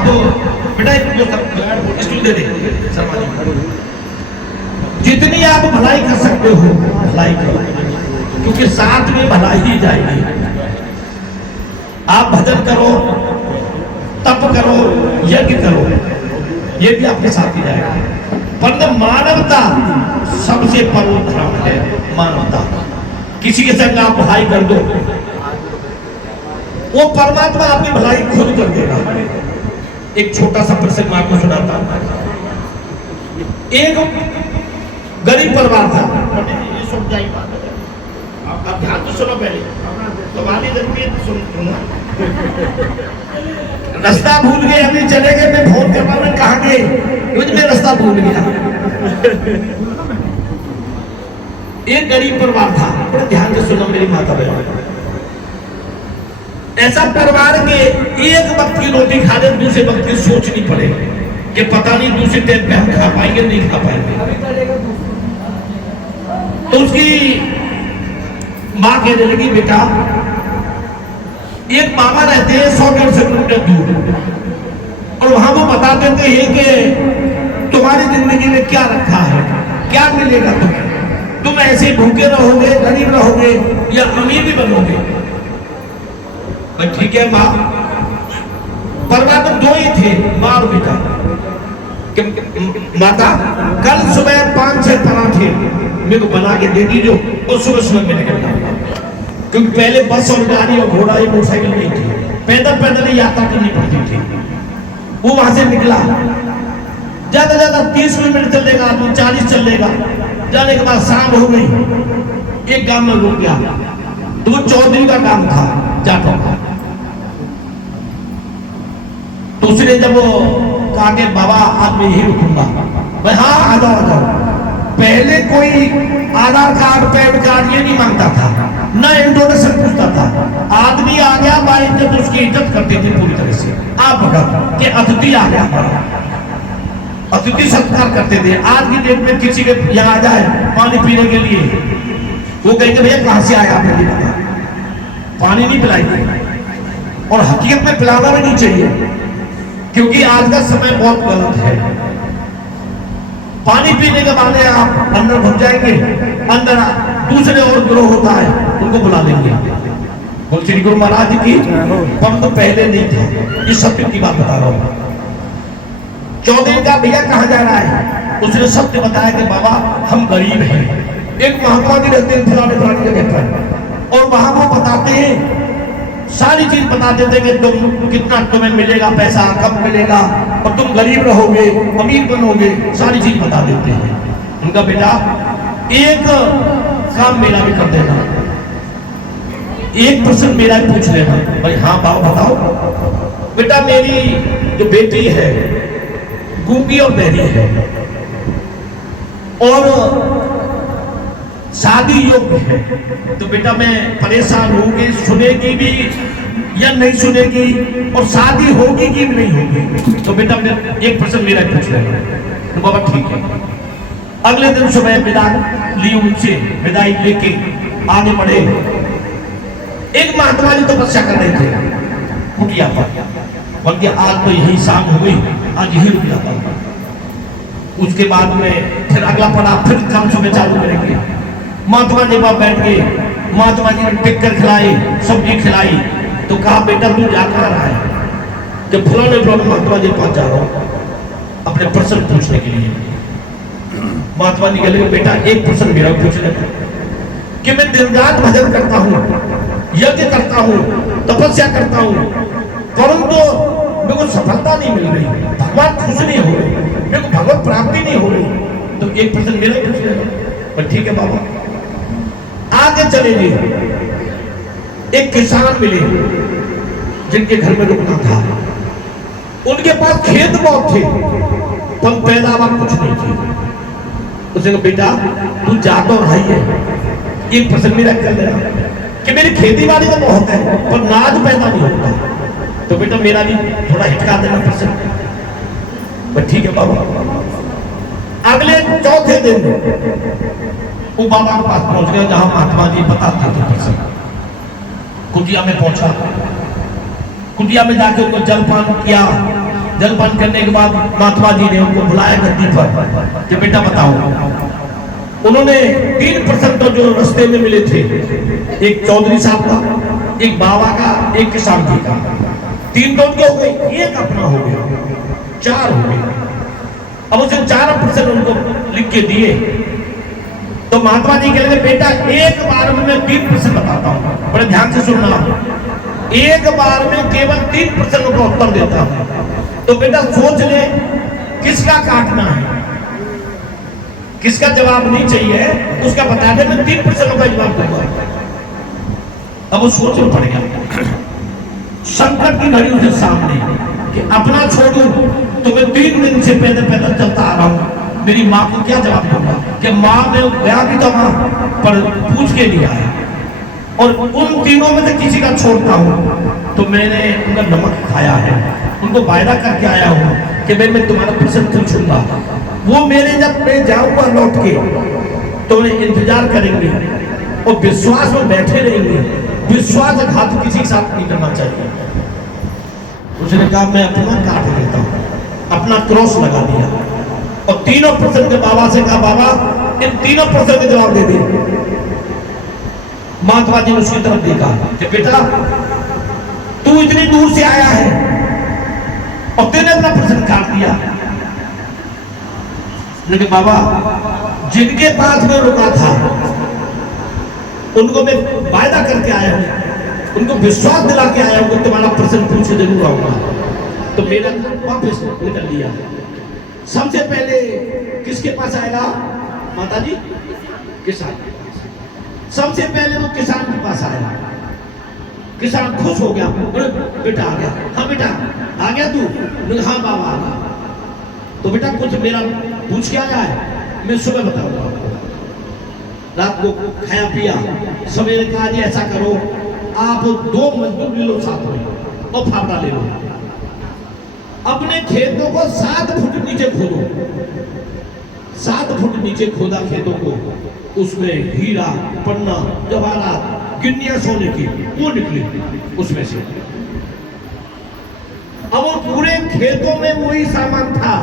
आप बेटा स्टूल दे दे शर्मा जी, जितनी आप भलाई कर सकते हो भलाई करो, क्योंकि साथ में भलाई ही जाएगी। आप भजन करो, तप करो, यज्ञ करो, ये भी आपके साथ ही जाएगा। पर मानवता सबसे परम धर्म है, मानवता। किसी के संग आप भलाई कर दो, वो परमात्मा आपकी भलाई खुद कर देगा। एक छोटा सा प्रसंग मैं आपको सुनाता हूं। एक गरीब परिवार था, ये समझाई बात है, आप ध्यान से सुनो, पहले तुम्हारी जरूरी है, सुनो। रास्ता भूल गए, अभी चले गए, मैं फोन करवा में कहा गए, मैं रास्ता भूल गया। एक गरीब परिवार था, बड़े ध्यान से सुनो मेरी माता बहन। ऐसा परिवार के एक वक्त की रोटी खा ले, दूसरे वक्त की सोचनी पड़े कि पता नहीं दूसरे टाइम पे हम खा पाएंगे नहीं खा पाएंगे। तो उसकी माँ कहने लगी, बेटा एक मामा रहते हैं 100-150 किलोमीटर दूर, और वहां वो बता देते हैं कि तुम्हारी जिंदगी में क्या रखा है, क्या मिलेगा तुम्हें, तुम ऐसे भूखे रहोगे, गरीब रहोगे या अमीर भी बनोगे। ठीक है माँ, परिवार में दो ही थे, माँ और बेटा। माता कल सुबह 5-6 पराठे मेरे को बना के दे दीजिए, और सुबह मैंने करना, क्योंकि पहले बस और गाड़ी और घोड़ा या मोटरसाइकिल नहीं थी, पैदल ही यात्रा करनी पड़ती थी। वो वहां से निकला, ज्यादा ज्यादा 30 किलोमीटर चलेगा आदमी, 40 चलेगा। जाने के बाद शाम हो गई, एक गांव में रुक गया, तो वो चौधरी का काम था, जाटों का। तो उसने जब वो कहा कि बाबा आज मैं यही रुकूंगा, भाई हाँ आ जाओ। पहले कोई आधार कार्ड, पैन कार्ड ये नहीं मांगता था, ना इंट्रोडक्शन पूछता था। आदमी आ गया, भाई इज्जत उसकी इज्जत करते थे पूरी तरह से। आप भगत के अतिथि आ गया, हमारा अतिथि सत्कार करते थे। आज की डेट में किसी के यहाँ आ जाए पानी पीने के लिए, वो कहेंगे भैया कहाँ से आया, आपने नहीं पता, पानी नहीं पिलाएंगे। और हकीकत में पिलाना भी नहीं चाहिए, क्योंकि आज का समय बहुत गलत है। पानी पीने के बहाने आप अंदर घुस जाएंगे, अंदर दूसरे और ग्रोह होता है, उनको बुला लेंगे। बोल श्री गुरु महाराज की, हम तो पहले नहीं थे, इस सत्य की बात बता रहा हूँ। चौधरी का भैया कहाँ जा रहा है, उसने सत्य बताया कि बाबा हम गरीब हैं, एक महात्मा जी रहते हैं फलाने जगह पर, और वहां वो बताते हैं, सारी चीज बता देते कि तुम कितना तुम्हें मिलेगा, पैसा कब मिलेगा, और तुम गरीब रहोगे, अमीर बनोगे, सारी चीज बता देते हैं। उनका बेटा एक काम मेरा भी कर देना, एक प्रश्न मेरा भी पूछ लेना। भाई हाँ बाबा बताओ। बेटा मेरी जो बेटी है गूंगी और बहरी है, और शादी योग्य है, तो बेटा मैं परेशान होगी, सुनेगी भी या नहीं सुनेगी, और शादी होगी कि नहीं होगी। तो बेटा एक प्रश्न मेरा पूछ लेना। तो बाबा ठीक है। अगले दिन सुबह विदा ली, उनसे विदाई लेके आगे बढ़े। एक महात्मा जी तपस्या कर रहे थे कुटिया पर, बल्कि आज तो यही शाम हो गई, आज यही रुक जाता हूँ। उसके बाद में फिर अगला पड़ा, फिर काम सुबह चालू करेंगे। महात्मा जी वहां बैठ गए, महात्मा जी ने टिक्कर खिलाई, सब्जी खिलाई। तो कहा बेटा तू जा कहाँ रहा है, जब फलाने महात्मा जी पास जा रहा हूँ अपने प्रश्न पूछने के लिए। महात्मा जी कह बेटा एक प्रश्न मेरा पूछने कि मैं दिन रात भजन करता हूँ, यज्ञ करता हूँ, तपस्या करता हूँ, परंतु मेरे को सफलता नहीं मिल रही, भगवान खुश नहीं हो रहे, मेरे को भगवत प्राप्ति नहीं हो रही। तो एक प्रश्न मेरा पूछ लेना। ठीक है बाबा। आगे चले गए, एक किसान मिले जिनके घर में रुकना था। उनके पास खेत बहुत थे, पर पैदावार कुछ नहीं थी। उसने कहा बेटा तू जा तो रही है, एक प्रश्न मेरा कर देना कि मेरी खेती बाड़ी तो बहुत है, पर नाज पैदा नहीं होता। तो बेटा मेरा भी थोड़ा हिटका देना प्रश्न। ठीक है बाबा। अगले चौथे दिन वो बाबा के पास पहुंच गया, जहां महात्मा जी बताते थे प्रश्न। कुटिया में पहुंचा, कुटिया में जाकर उनको जलपान किया, जलपान करने के बाद महात्मा जी ने उनको बुलाया गद्दी पर कि बेटा बताओ। उन्होंने 3 प्रश्न तो जो रास्ते में मिले थे, एक चौधरी साहब का, एक बाबा का, एक किसान जी का, 3 तो उनके हो गए, एक अपना हो गया, 4 हो गए। अब उसे 4 प्रश्न उनको लिख के दिए तो महात्मा जी कह लगे बेटा एक बार में मैं 3 प्रश्न बताता हूँ, बड़े ध्यान से सुनना, एक बार में केवल 3 प्रश्नों का उत्तर देता हूँ। तो बेटा सोच ले किसका काटना है, किसका जवाब नहीं चाहिए उसका बता दे, मैं 3 प्रश्नों का जवाब दूंगा। अब वो सोच में पड़ गया, संकट की घड़ी उसके सामने कि अपना छोड़ू तो मैं 3 दिन से पैदल पैदल चलता आ रहा हूँ, मेरी माँ को क्या जवाब दूंगा कि माँ मैं गया भी तो वहां पर पूछ के नहीं आया, और उन तीनों में से किसी का छोड़ता हूँ तो मैंने उनका नमक खाया है, उनको वायदा करके आया हूँ कि मैं तुम्हारा प्रश्न पूछूंगा, वो मेरे जब मैं जाऊंगा लौट के तो उन्हें इंतजार करेंगे और विश्वास में बैठे रहेंगे, विश्वासघात किसी के साथ नहीं करना चाहिए। उसने कहा मैं अपना काट देता हूँ, अपना क्रॉस लगा दिया और 3 प्रश्न के बाबा से कहा बाबा इन 3 प्रश्न के जवाब दे दिए। महात्मा जी ने उसकी तरफ देखा कि बेटा तू इतनी दूर से आया है और तेने अपना प्रश्न काट दिया। लेकिन बाबा जिनके पास में रुका था उनको मैं वायदा करके आया हूं, उनको विश्वास दिला के आया हूं कि तुम्हारा प्रश्न पूछे जरूर आऊंगा। तो मेरा वापस निकल लिया। सबसे पहले किसके पास आएगा माता जी? किसान। सबसे पहले वो किसान के पास आया। किसान खुश हो गया, अरे बेटा आ गया। हाँ बेटा आ गया तू? हाँ बाबा आ गया। तो बेटा कुछ मेरा पूछ के आया है? मैं सुबह बताऊंगा। रात को खाया पिया, सवेरे कहा जी ऐसा करो आप 2 मजदूर ले लो साथ में और फावड़ा ले लो, अपने खेतों को 7 फुट नीचे खोदो। 7 फुट नीचे खोदा खेतों को, उसमें हीरा पन्ना जवाहरात गिन्नियां सोने की वो निकली उसमें से। अब वो पूरे खेतों में वही सामान था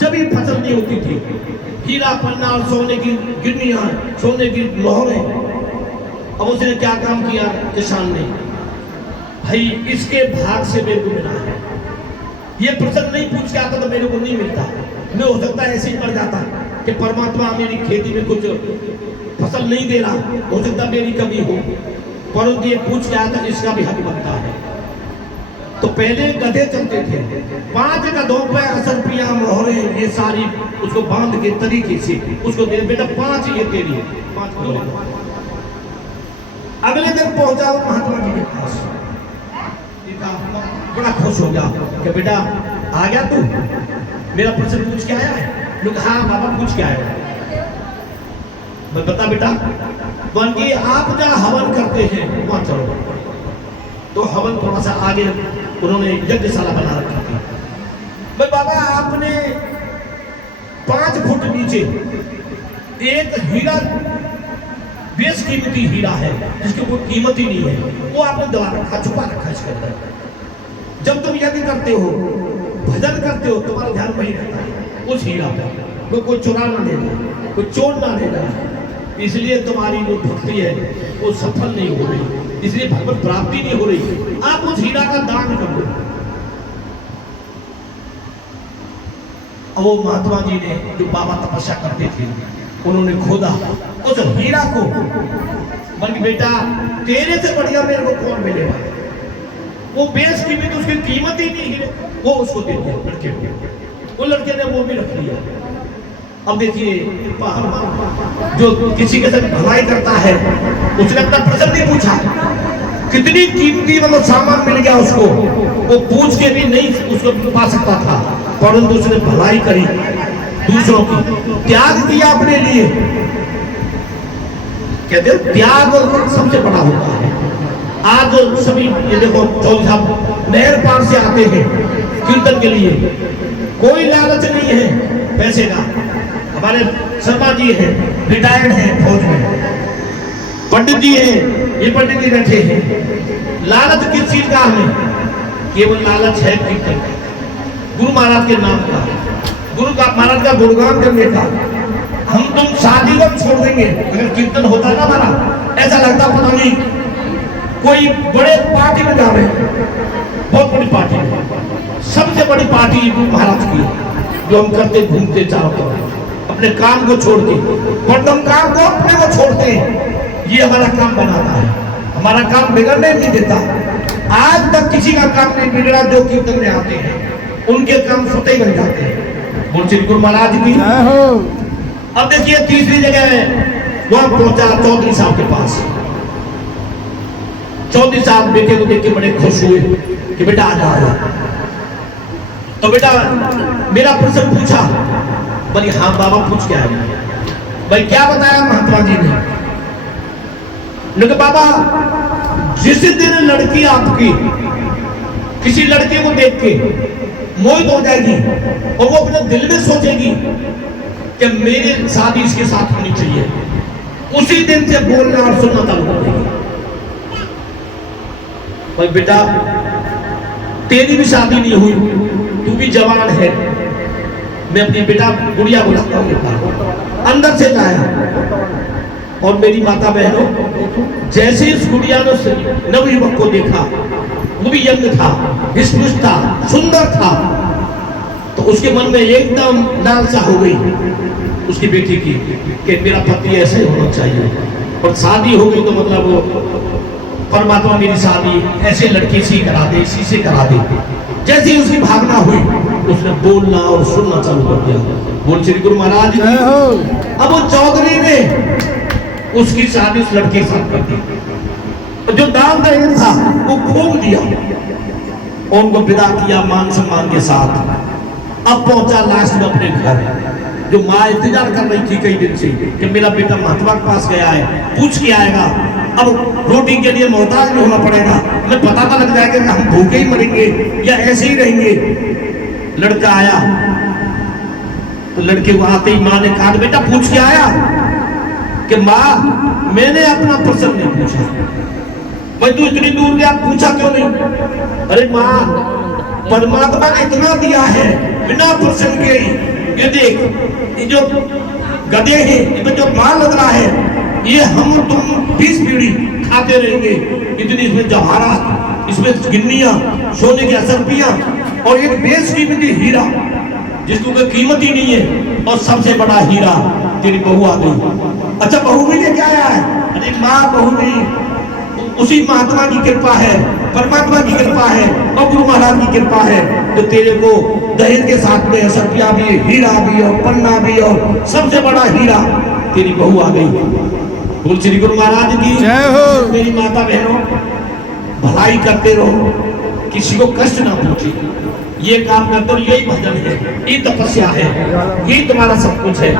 जब ही फसल नहीं होती थी, हीरा पन्ना और सोने की गिन्नियां, सोने की लोहरें। अब उसने क्या काम किया किसान ने, भाई इसके भाग से मेरे को मिला है, ये प्रश्न नहीं पूछ के आता तो मेरे को नहीं मिलता। मैं हो सकता है ऐसे ही पड़ जाता कि परमात्मा मेरी खेती में कुछ फसल नहीं दे रहा, हो सकता मेरी कमी हो, परंतु ये पूछ के आता इसका भी हक बनता है। तो पहले गधे चलते थे, 5 गधों पे असरपियां मोहरे ये सारी उसको बांध के तरीके से उसको दे, बेटा 5 ये तेरी है, 5 गधे। अगले दिन पहुंचा महात्मा जी के पास, बड़ा खुश हो गया कि बेटा आ गया तू, मेरा प्रश्न पूछ के आया है? लोग हाँ बाबा पूछ के आया। मैं बता बेटा, बल्कि आप जहाँ हवन करते हैं वहां चलो। तो हवन थोड़ा सा आगे उन्होंने यज्ञशाला बना रखी थी। भाई बाबा आपने 5 फुट नीचे एक हीरा, बेशकीमती हीरा है जिसकी कोई कीमत ही नहीं है, वो आपने दबा रखा, छुपा रखा इसके अंदर। जब तुम यज्ञ करते हो, भजन करते हो, तुम्हारा ध्यान वही रहता है उस हीरा पर, कोई चुरा ना लेना, कोई चोर ना लेना। इसलिए तुम्हारी जो भक्ति है वो सफल नहीं हो रही, इसलिए भगवत प्राप्ति नहीं हो रही। आप उस हीरा का दान कर दो। अब वो महात्मा जी ने जो बाबा तपस्या करते थे उन्होंने खोदा उस हीरा को, बल्कि बेटा तेरे से बढ़िया मेरे को कौन मिलेगा, वो बेशकीमती उसकी कीमत ही नहीं है, वो उसको दे दिया लड़के को। वो लड़के ने वो भी रख लिया। अब देखिए जो किसी के साथ भलाई करता है उसने अपना प्रश्न नहीं पूछा, कितनी कीमती मतलब सामान मिल गया उसको, वो पूछ के भी नहीं उसको पा सकता था, परंतु उसने भलाई करी, दूसरों की त्याग किया अपने लिए। कहते हैं त्याग सबसे बड़ा होता है। आज सभी ये देखो चौधरी साहब नहर पार से आते हैं कीर्तन के लिए, कोई लालच नहीं है पैसे का। हमारे शर्मा जी हैं, रिटायर्ड हैं फौज में, पंडित जी हैं, ये पंडित जी बैठे हैं। लालच किस चीज का हमें? केवल लालच है कीर्तन, गुरु महाराज के नाम का, गुरु का महाराज का गुणगान करने का। हम तुम शादी को छोड़ देंगे अगर कीर्तन होता ना हमारा, ऐसा लगता पता नहीं कोई बड़े पार्टी में जा रहे हैं, बहुत बड़ी पार्टी, सबसे बड़ी पार्टी गुरु महाराज की, जो हम करते घूमते चारों तरफ अपने काम को छोड़ के, वर्तम काम को अपने को छोड़ते हैं। ये हमारा काम बनाता है, हमारा काम बिगड़ने नहीं देता। आज तक किसी का काम नहीं बिगड़ा जो कीर्तन में आते हैं, उनके काम स्वतः बन जाते हैं। बोल श्री गुरु महाराज की। अब देखिए तीसरी जगह वहां पहुंचा चौधरी साहब के पास। चौधरी साहब बेटे को देख के बड़े खुश हुए कि बेटा आ जा। तो बेटा मेरा प्रश्न पूछा, बोली हाँ बाबा पूछ क्या है। भाई क्या बताया महात्मा जी ने? लेकिन बाबा जिस दिन लड़की आपकी किसी लड़के को देख के मोहित हो जाएगी और वो अपने दिल में सोचेगी कि मेरी शादी इसके साथ होनी चाहिए, उसी दिन से बोलना और सुनना चालू कर देगी। भाई बेटा तेरी भी शादी नहीं हुई, तू भी जवान है, मैं अपनी बेटा गुड़िया बुलाता हूँ। अंदर से लाया और मेरी माता बहनों, जैसे इस गुड़िया ने नवयुवक को देखा, वो भी यंग था, हिस्पुष्ट था, सुंदर था, तो उसके मन में एकदम लालसा हो गई उसकी बेटी की कि मेरा पति ऐसे होना चाहिए। और शादी हो गई तो मतलब वो परमात्मा मेरी शादी ऐसे लड़की से करा दे, इसी से करा दे। जैसे ही उसकी भावना हुई उसने बोलना और सुनना चालू कर दिया। बोल श्री गुरु महाराज। अब वो चौधरी ने उसकी शादी उस लड़के के साथ कर दी। जो दाम दहेज था वो खोल दिया और उनको विदा किया मान सम्मान के साथ। अब पहुंचा लास्ट में अपने घर। जो माँ इंतजार कर रही थी कई दिन से कि मेरा बेटा महात्मा के पास गया है, पूछ के आएगा, अब रोटी के लिए मोहताज नहीं होना पड़ेगा, हमें पता तो लग जाएगा कि हम भूखे ही मरेंगे या ऐसे ही रहेंगे। लड़का आया तो लड़के को आते ही माँ ने कहा बेटा पूछ के आया कि माँ मैंने अपना प्रश्न नहीं पूछा। भाई तू इतनी दूर गया पूछा क्यों नहीं? अरे माँ परमात्मा ने इतना दिया है बिना प्रश्न के। ये देख ये जो गधे हैं, इनमें जो माल लग रहा है, ये हम तुम 20 पीढ़ी खाते रहेंगे। इतनी इसमें जवाहरात, इसमें गिन्नियां, सोने की असरपियां और एक बेशकीमती हीरा जिसको कोई कीमत ही नहीं है। और सबसे बड़ा हीरा तेरी बहू आ गई। अच्छा बहू भी लेके आया है? अरे माँ बहू नहीं, उसी महात्मा की कृपा है, परमात्मा की कृपा है और गुरु महाराज की कृपा है तो तेरे को दहेज के साथ में सत्या भी, हीरा भी और पन्ना भी और सबसे बड़ा हीरा तेरी बहू आ गई। बोल श्री गुरु महाराज की जय हो। मेरी माता बहनों भलाई करते रहो, किसी को कष्ट ना पहुंचे, ये काम करते रहो। यही भजन है, ये तपस्या है, ये तुम्हारा सब कुछ है।